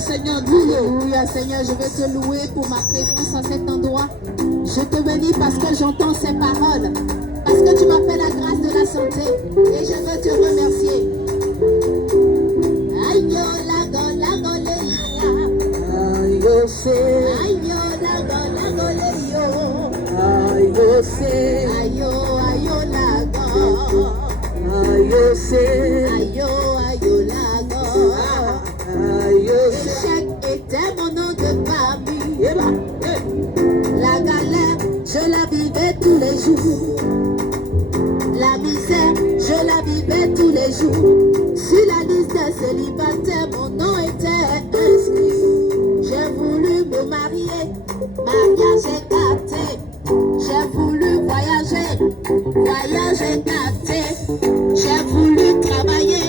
Seigneur, nous. Alléluia, Seigneur, je veux te louer pour ma présence à cet endroit. Je te bénis parce que j'entends ces paroles. Parce que tu m'as fait la grâce de la santé. Et je veux te remercier. Aïe, la go, le, Aïe, c'est. aïe, la go, le, yo. Aïe, c'est. Aïe, la go. Aïe, c'est. Aïe, la go. Aïe, c'est. Échec était mon nom de famille. La galère, je la vivais tous les jours. La misère, je la vivais tous les jours. Sur la liste des célibataires, mon nom était inscrit. J'ai voulu me marier, mariage écarté. J'ai voulu voyager, voyage écarté. J'ai voulu travailler,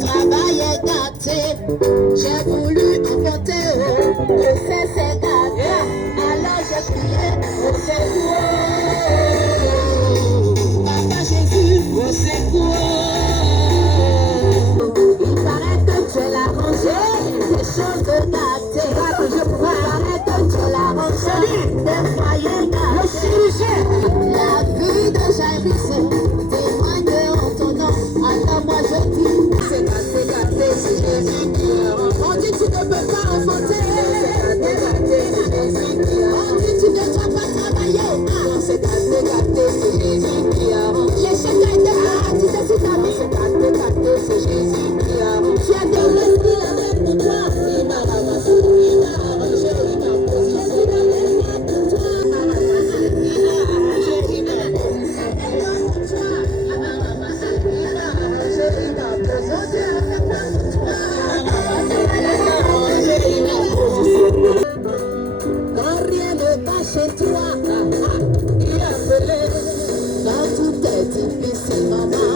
travail écarté. J'ai voulu emporter de ces écarté. Alors j'ai crié au secours. Papa Jésus, au secours. Il paraît que tu l'as rangé, des choses de gâté. Il paraît que tu l'as rangé, des foyers gâtés. La vie de Jairus témoigne en ton nom. Alors moi je dis, c'est gâté, c'est Jésus qui a rangé. On dit tu ne peux pas enfanter. C'est Jésus qui a rangé. On dit tu ne dois pas travailler. C'est gâté, c'est Jésus qui a rangé. L'échec a été baptisé sur ta vie. C'est gâté, c'est Jésus qui a rangé. Tu as donné l'esprit avec pour toi. Il m'a ramassé, il m'a arrangé, il m'a posé. Il m'a donné pour toi. Il m'a ramassé, il m'a arrangé, il m'a posé. Il m'a pour toi. Il m'a ramassé, il m'a arrangé, il m'a posé. Il m'a pour toi. Il m'a arrangé, il m'a posé. Quand rien ne va chez toi, il appelait. Quand tout est difficile, maman,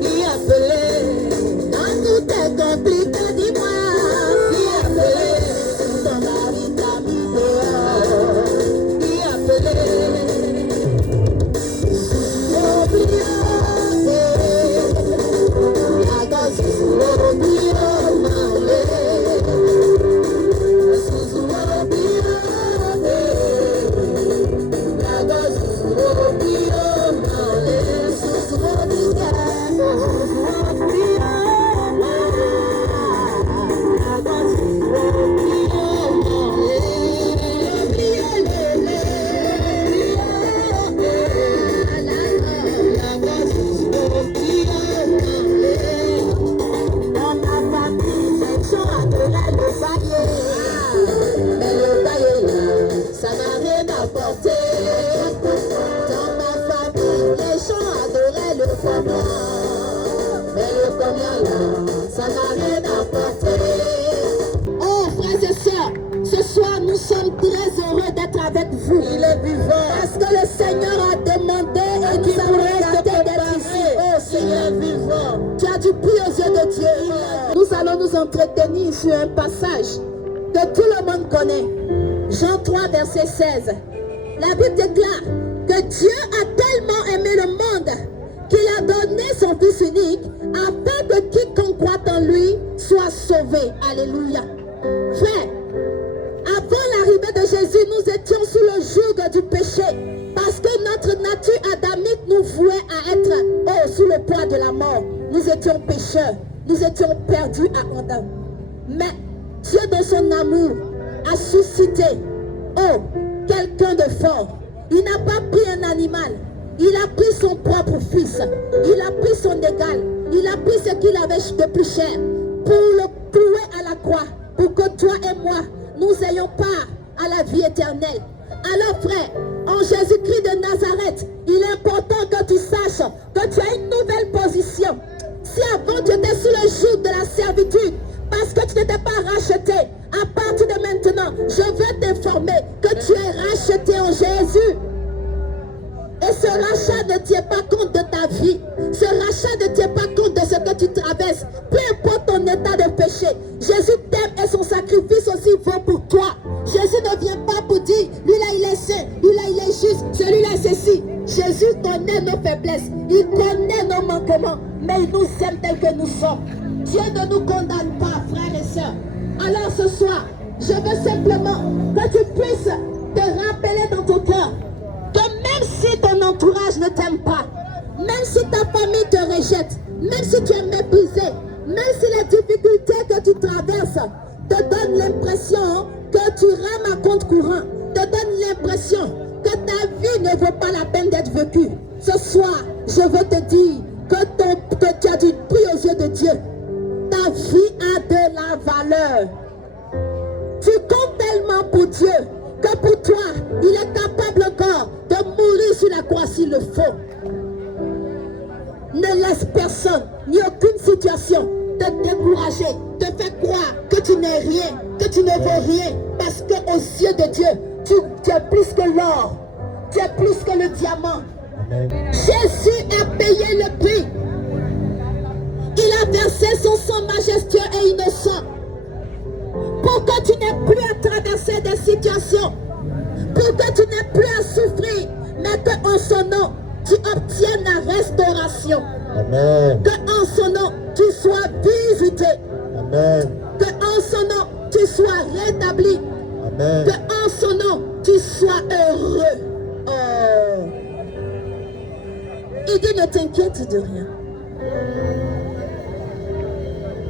il appelait. Quand tout est compliqué, dis-moi, il appelait. Ton mari t'a mis dehors, il appelait. Oublié, la gosse, oublié, malé. Ça n'a rien apporté. Dans ma famille, les gens adoraient le commun. Mais le commun là, ça n'a rien apporté. Oh frères et sœurs, ce soir nous sommes très heureux d'être avec vous. Il est vivant. Parce que le Seigneur a demandé et nous avons regardé d'être ici. Oh Seigneur vivant, tu as du prix aux yeux de Dieu. Nous allons nous entretenir sur un passage que tout le monde connaît. Jean 3, verset 16. La Bible déclare que Dieu a tellement aimé le monde qu'il a donné son Fils unique afin que quiconque croit en lui soit sauvé. Alléluia. Frère, avant l'arrivée de Jésus, nous étions sous le joug du péché parce que notre nature adamique nous vouait à être sous le poids de la mort. Nous étions pécheurs, nous étions perdus à Adam. Mais Dieu, dans son amour, a suscité quelqu'un de fort. Il n'a pas pris un animal, il a pris son propre fils, il a pris son égal, il a pris ce qu'il avait de plus cher pour le clouer à la croix, pour que toi et moi nous ayons part à la vie éternelle. Alors frère, en Jésus-Christ de Nazareth, il est important que tu saches que tu as une nouvelle position. Si avant tu étais sous le joug de la servitude, parce que tu n'étais pas racheté, à partir de maintenant, je veux t'informer que tu es racheté en Jésus. Et ce rachat ne tient pas compte de ta vie. Ce rachat ne tient pas compte de ce que tu traverses. Peu importe ton état de péché. Jésus t'aime et son sacrifice aussi vaut pour toi. Jésus ne vient pas pour dire, lui là il est saint, lui là il est juste, celui-là c'est ceci. Jésus connaît nos faiblesses, il connaît nos manquements, mais il nous aime tel que nous sommes. Dieu ne nous condamne pas, frères et sœurs. Alors ce soir, je veux simplement que tu puisses te rappeler dans ton cœur que même si ton entourage ne t'aime pas, même si ta famille te rejette, même si tu es méprisé, même si les difficultés que tu traverses te donnent l'impression que tu rames à compte courant, te donnent l'impression que ta vie ne vaut pas la peine d'être vécue. Ce soir, je veux te dire que tu as du prix aux yeux de Dieu. Ta vie a de la valeur. Tu comptes tellement pour Dieu que pour toi, il est capable encore de mourir sur la croix s'il le faut. Ne laisse personne, ni aucune situation te décourager, te faire croire que tu n'es rien, que tu ne vaux rien. Parce qu'aux yeux de Dieu, tu es plus que l'or, tu es plus que le diamant. Amen. Jésus a payé le prix. Il a versé son sang majestueux et innocent pour que tu n'aies plus à traverser des situations, pour que tu n'aies plus à souffrir, mais qu'en son nom, tu obtiennes la restauration. Amen. Que en son nom, tu sois visité. Amen. Que en son nom, tu sois rétabli. Amen. Que en son nom, tu sois heureux. Oh. Il dit, ne t'inquiète de rien.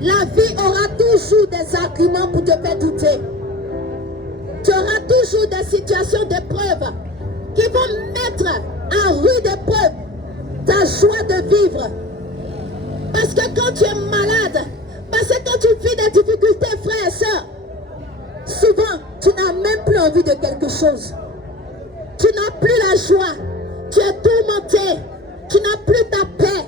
La vie aura toujours des arguments pour te faire douter. Tu auras toujours des situations d'épreuve qui vont mettre en rude épreuve ta joie de vivre. Parce que quand tu es malade, parce que quand tu vis des difficultés, frères et sœurs, souvent tu n'as même plus envie de quelque chose. Tu n'as plus la joie. Tu es tourmenté. Tu n'as plus ta paix.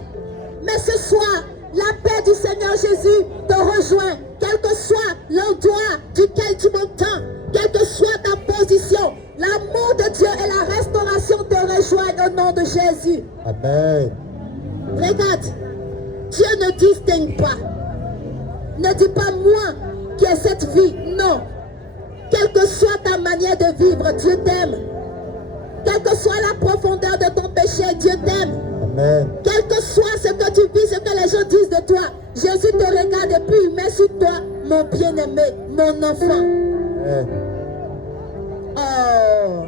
Mais ce soir, la paix du Seigneur Jésus te rejoint, quel que soit l'endroit duquel tu m'entends, quelle que soit ta position. L'amour de Dieu et la restauration te rejoignent au nom de Jésus. Amen. Regarde, Dieu ne distingue pas. Ne dis pas moi qui ai cette vie. Non. Quelle que soit ta manière de vivre, Dieu t'aime. Quelle que soit la profondeur de ton péché, Dieu t'aime. Amen. Quel que soit ce que tu vis, ce que les gens disent de toi, Jésus te regarde et puis il met sur toi, mon bien-aimé, mon enfant. Amen. Oh,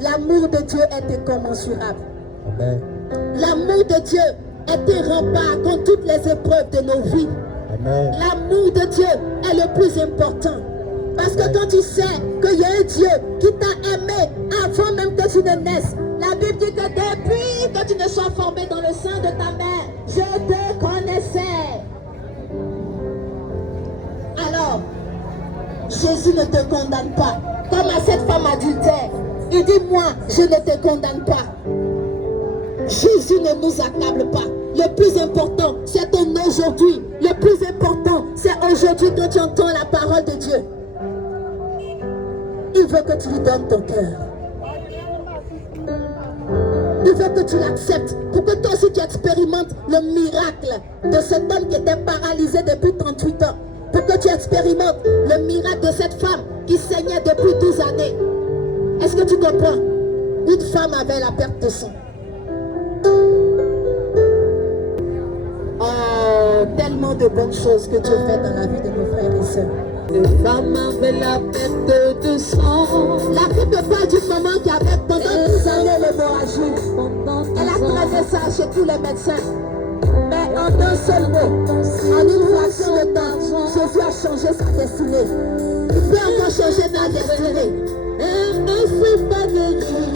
l'amour de Dieu est incommensurable. Amen. L'amour de Dieu est un rempart contre toutes les épreuves de nos vies. Amen. L'amour de Dieu est le plus important. Parce que quand tu sais qu'il y a un Dieu qui t'a aimé avant même que tu ne naisses, la Bible dit que depuis que tu ne sois formé dans le sein de ta mère, je te connaissais. Alors, Jésus ne te condamne pas. Comme à cette femme adultère, il dit, moi, je ne te condamne pas. Jésus ne nous accable pas. Le plus important, c'est ton aujourd'hui. Le plus important, c'est aujourd'hui quand tu entends la parole de Dieu. Il veut que tu lui donnes ton cœur. Il veut que tu l'acceptes pour que toi aussi tu expérimentes le miracle de cet homme qui était paralysé depuis 38 ans. Pour que tu expérimentes le miracle de cette femme qui saignait depuis 12 années. Est-ce que tu comprends? Une femme avait la perte de sang. Oh, tellement de bonnes choses que Dieu fait dans la vie de nos frères et sœurs. Une femme avait la perte de sang. La Bible parle d'une maman qui avait pendant 12 années l'hémorragie. Elle a traversé ça chez tous les médecins. Mais en un seul mot, en une fraction de temps, Jésus a changé sa destinée. Il peut encore changer ta destinée. Elle ne s'est pas guérie.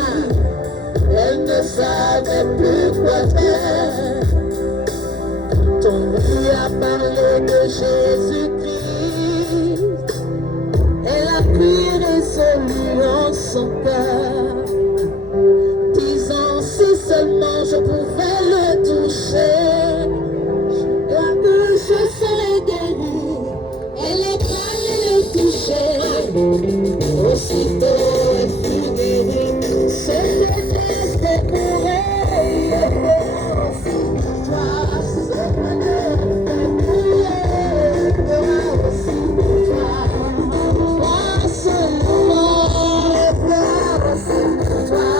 Elle ne savait plus quoi faire. Ton lui a parlé de Jésus-Christ. Elle a crié résolu en son cœur, disant si seulement je pouvais le toucher, je serais guérie. Elle est allée le toucher, aussitôt elle fut guérie. C'était resté pour elle. Toi, ce bonheur fait prier, fera aussi pour toi. Toi,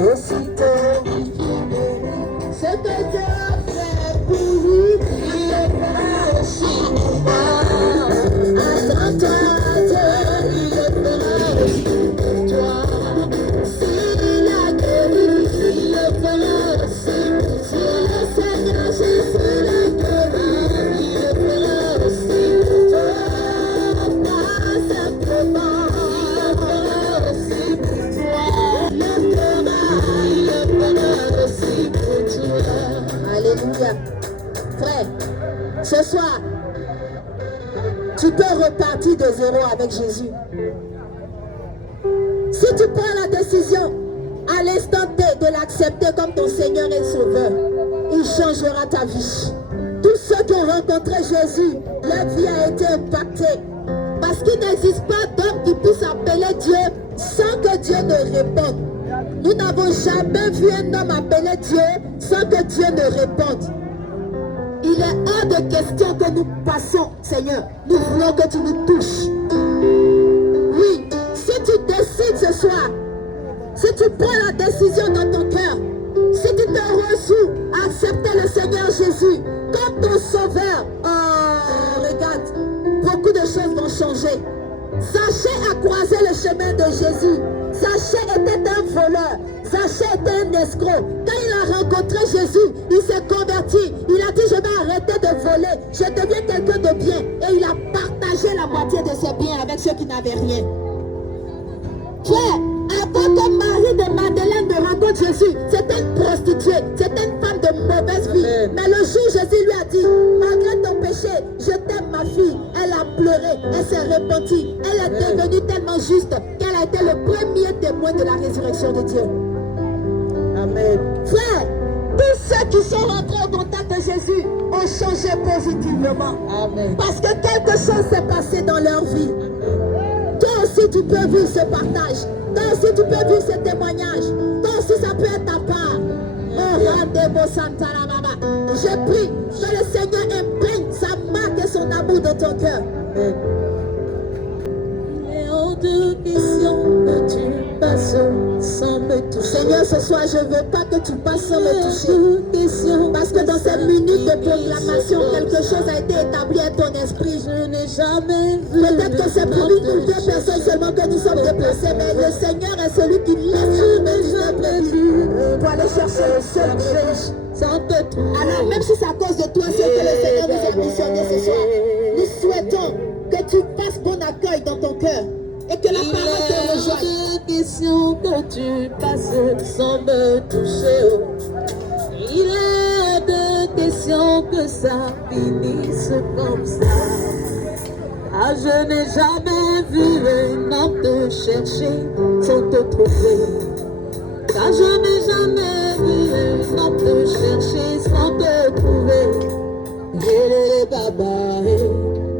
aussitôt, Ce que Dieu a fait pour lui, il le fera aussi pour moi. Attends-toi, Dieu, il le fera aussi pour toi. S'il a guéri, il le fera aussi pour toi. Si le Seigneur Jésus l'a guéri, il le fera aussi pour toi. Pas simplement, il le fera aussi pour toi. Il le fera aussi pour toi. Alléluia. Frère, ce soir, tu peux repartir de zéro avec Jésus. Si tu prends la décision à l'instant T de l'accepter comme ton Seigneur et Sauveur, il changera ta vie. Tous ceux qui ont rencontré Jésus, leur vie a été impactée. Parce qu'il n'existe pas d'homme qui puisse appeler Dieu sans que Dieu ne réponde. Nous n'avons jamais vu un homme appeler Dieu sans que Dieu ne réponde. Il est hors de question que nous passions, Seigneur. Nous voulons que tu nous touches. Oui, si tu décides ce soir, si tu prends la décision dans ton cœur, si tu te résous à accepter le Seigneur Jésus comme ton sauveur, oh, regarde, beaucoup de choses vont changer. Zaché a croisé le chemin de Jésus. Zaché était un voleur. Zaché était un escroc. Quand il a rencontré Jésus, il s'est converti. Il a dit, je vais arrêter de voler. Je deviens quelqu'un de bien. Et il a partagé la moitié de ses biens avec ceux qui n'avaient rien. Frère, avant que Marie de Madeleine ne rencontre Jésus, c'était une prostituée, c'était une femme de mauvaise vie. Mais le jour où Jésus lui a dit, malgré ton péché, je t'aime ma fille, elle a pleuré, elle s'est repentie, elle est devenue tellement juste qu'elle a été le premier témoin de la résurrection de Dieu. Amen. Frère, tous ceux qui sont rentrés au contact de Jésus ont changé positivement. Amen. Parce que quelque chose s'est passé dans leur vie. Toi aussi tu peux vivre ce partage. Toi aussi tu peux vivre ce témoignage. Toi aussi ça peut être ta part. Je prie que le Seigneur imprègne sa marque et son amour dans ton cœur. Il est hors de question que tu passes sans me toucher. Seigneur, ce soir je veux pas que tu passes sans me toucher. Parce que dans ces minutes de proclamation, quelque chose a été établi à ton esprit. Je n'ai jamais vu. Peut-être que c'est pour une ou deux personnes seulement que nous sommes déplacés, mais le Seigneur est celui qui laisse pour aller chercher le seul juge. Alors même si c'est à cause de toi, c'est que le Seigneur nous a missionnés ce soir. Nous souhaitons que tu fasses bon accueil dans ton cœur et que la parole te rejoigne. Il est question que tu passes sans me toucher. Il est de question que ça finisse comme ça. Ah, je n'ai jamais vu un homme te chercher sans te trouver. Car je n'ai jamais vu un homme te chercher sans te trouver. Et baba,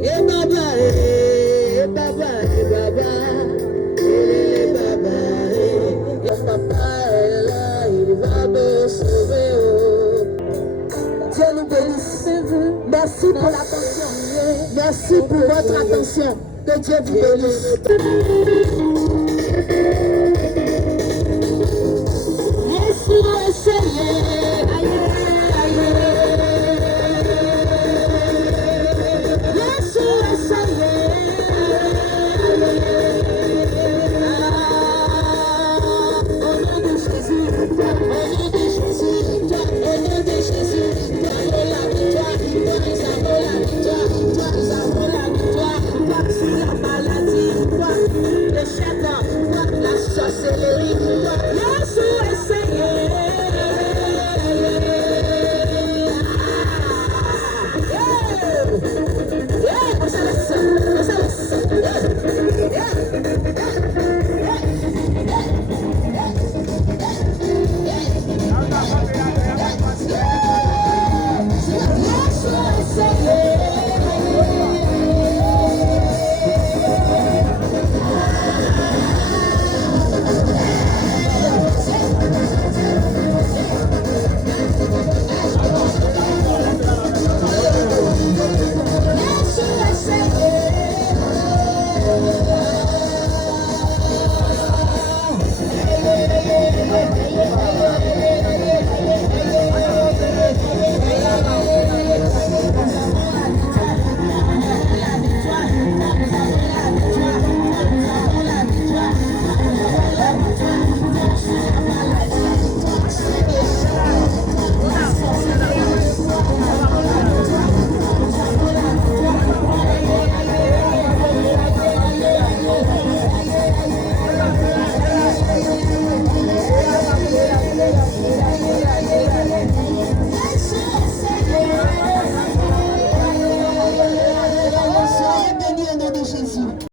et baba, et baba, et baba, et baba, et papa est là, il va me sauver. Dieu nous bénisse. Merci pour l'attention. Merci pour votre attention. Que Dieu vous bénisse. La sorcellerie,